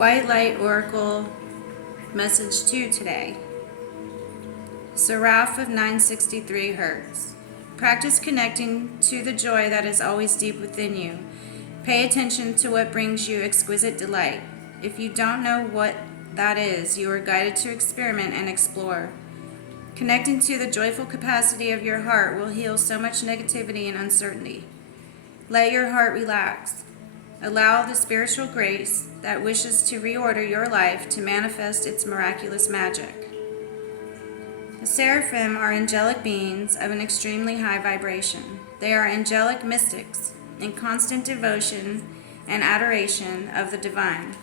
White Light Oracle Message 2 today. Seraph of 963 Hertz. Practice connecting to the joy that is always deep within you. Pay attention to what brings you exquisite delight. If you don't know what that is, you are guided to experiment and explore. Connecting to the joyful capacity of your heart will heal so much negativity and uncertainty. Let your heart relax. Allow the spiritual grace that wishes to reorder your life to manifest its miraculous magic. The seraphim are angelic beings of an extremely high vibration. They are angelic mystics in constant devotion and adoration of the divine.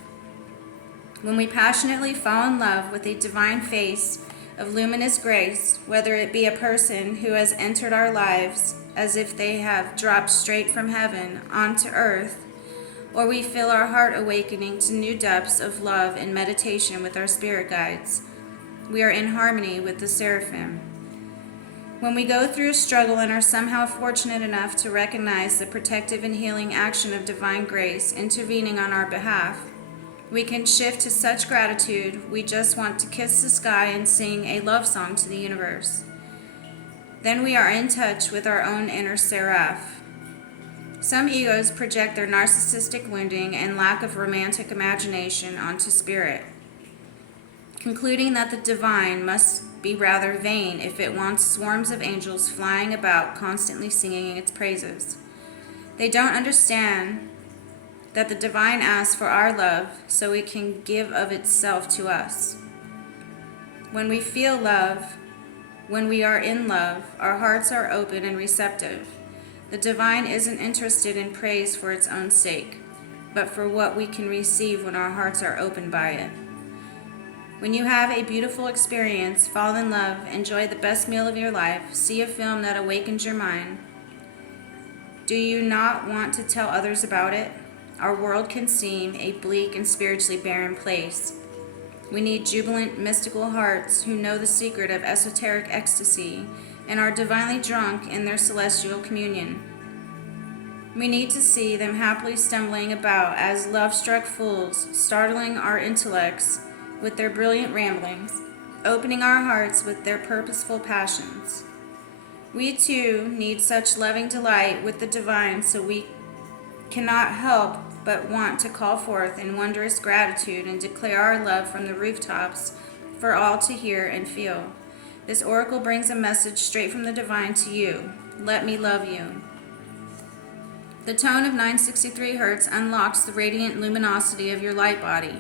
When we passionately fall in love with a divine face of luminous grace, whether it be a person who has entered our lives as if they have dropped straight from heaven onto earth, or we feel our heart awakening to new depths of love in meditation with our spirit guides, we are in harmony with the seraphim. When we go through a struggle and are somehow fortunate enough to recognize the protective and healing action of divine grace intervening on our behalf, we can shift to such gratitude we just want to kiss the sky and sing a love song to the universe. Then we are in touch with our own inner seraph. Some egos project their narcissistic wounding and lack of romantic imagination onto spirit, concluding that the divine must be rather vain if it wants swarms of angels flying about constantly singing its praises. They don't understand that the divine asks for our love so it can give of itself to us. When we feel love, when we are in love, our hearts are open and receptive. The divine isn't interested in praise for its own sake, but for what we can receive when our hearts are opened by it. When you have a beautiful experience, fall in love, enjoy the best meal of your life, see a film that awakens your mind, do you not want to tell others about it? Our world can seem a bleak and spiritually barren place. We need jubilant, mystical hearts who know the secret of esoteric ecstasy and are divinely drunk in their celestial communion. We need to see them happily stumbling about as love-struck fools, startling our intellects with their brilliant ramblings, opening our hearts with their purposeful passions. We too need such loving delight with the divine, so we cannot help but want to call forth in wondrous gratitude and declare our love from the rooftops for all to hear and feel. This oracle brings a message straight from the divine to you. Let me love you. The tone of 963 Hertz unlocks the radiant luminosity of your light body.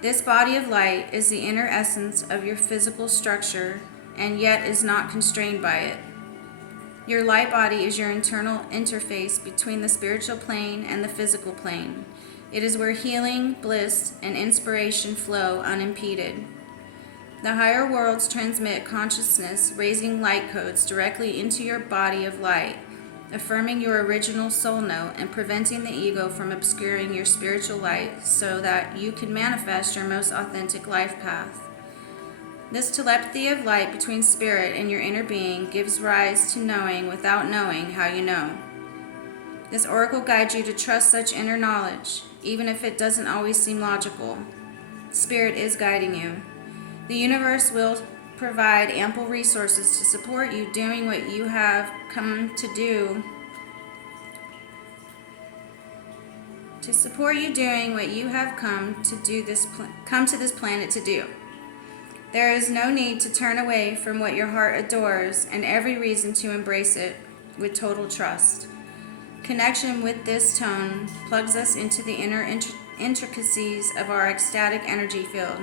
This body of light is the inner essence of your physical structure and yet is not constrained by it. Your light body is your internal interface between the spiritual plane and the physical plane. It is where healing, bliss, and inspiration flow unimpeded. The higher worlds transmit consciousness, raising light codes directly into your body of light, affirming your original soul note and preventing the ego from obscuring your spiritual light so that you can manifest your most authentic life path. This telepathy of light between spirit and your inner being gives rise to knowing without knowing how you know. This oracle guides you to trust such inner knowledge, even if it doesn't always seem logical. Spirit is guiding you. The universe will provide ample resources to support you doing what you have come to do. To support you doing what you have come to this planet to do. There is no need to turn away from what your heart adores and every reason to embrace it with total trust. Connection with this tone plugs us into the inner intricacies of our ecstatic energy field,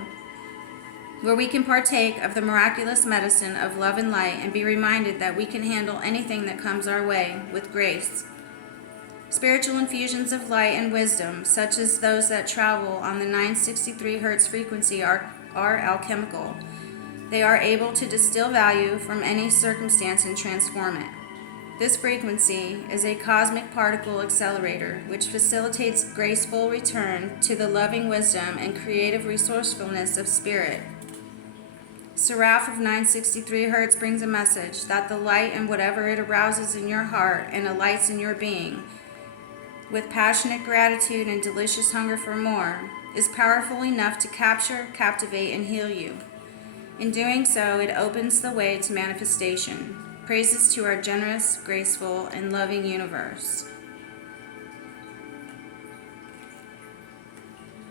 where we can partake of the miraculous medicine of love and light and be reminded that we can handle anything that comes our way with grace. Spiritual infusions of light and wisdom, such as those that travel on the 963 Hertz frequency, are alchemical. They are able to distill value from any circumstance and transform it. This frequency is a cosmic particle accelerator, which facilitates graceful return to the loving wisdom and creative resourcefulness of spirit. Seraph of 963 Hertz brings a message that the light and whatever it arouses in your heart and alights in your being, with passionate gratitude and delicious hunger for more, is powerful enough to capture, captivate, and heal you. In doing so, it opens the way to manifestation. Praises to our generous, graceful, and loving universe.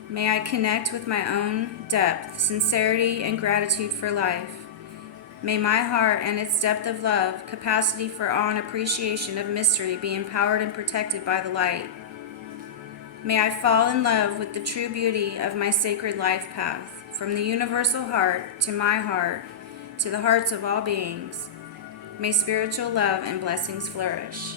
May I connect with my own depth, sincerity, and gratitude for life. May my heart and its depth of love, capacity for awe and appreciation of mystery be empowered and protected by the light. May I fall in love with the true beauty of my sacred life path, from the universal heart to my heart, to the hearts of all beings. May spiritual love and blessings flourish.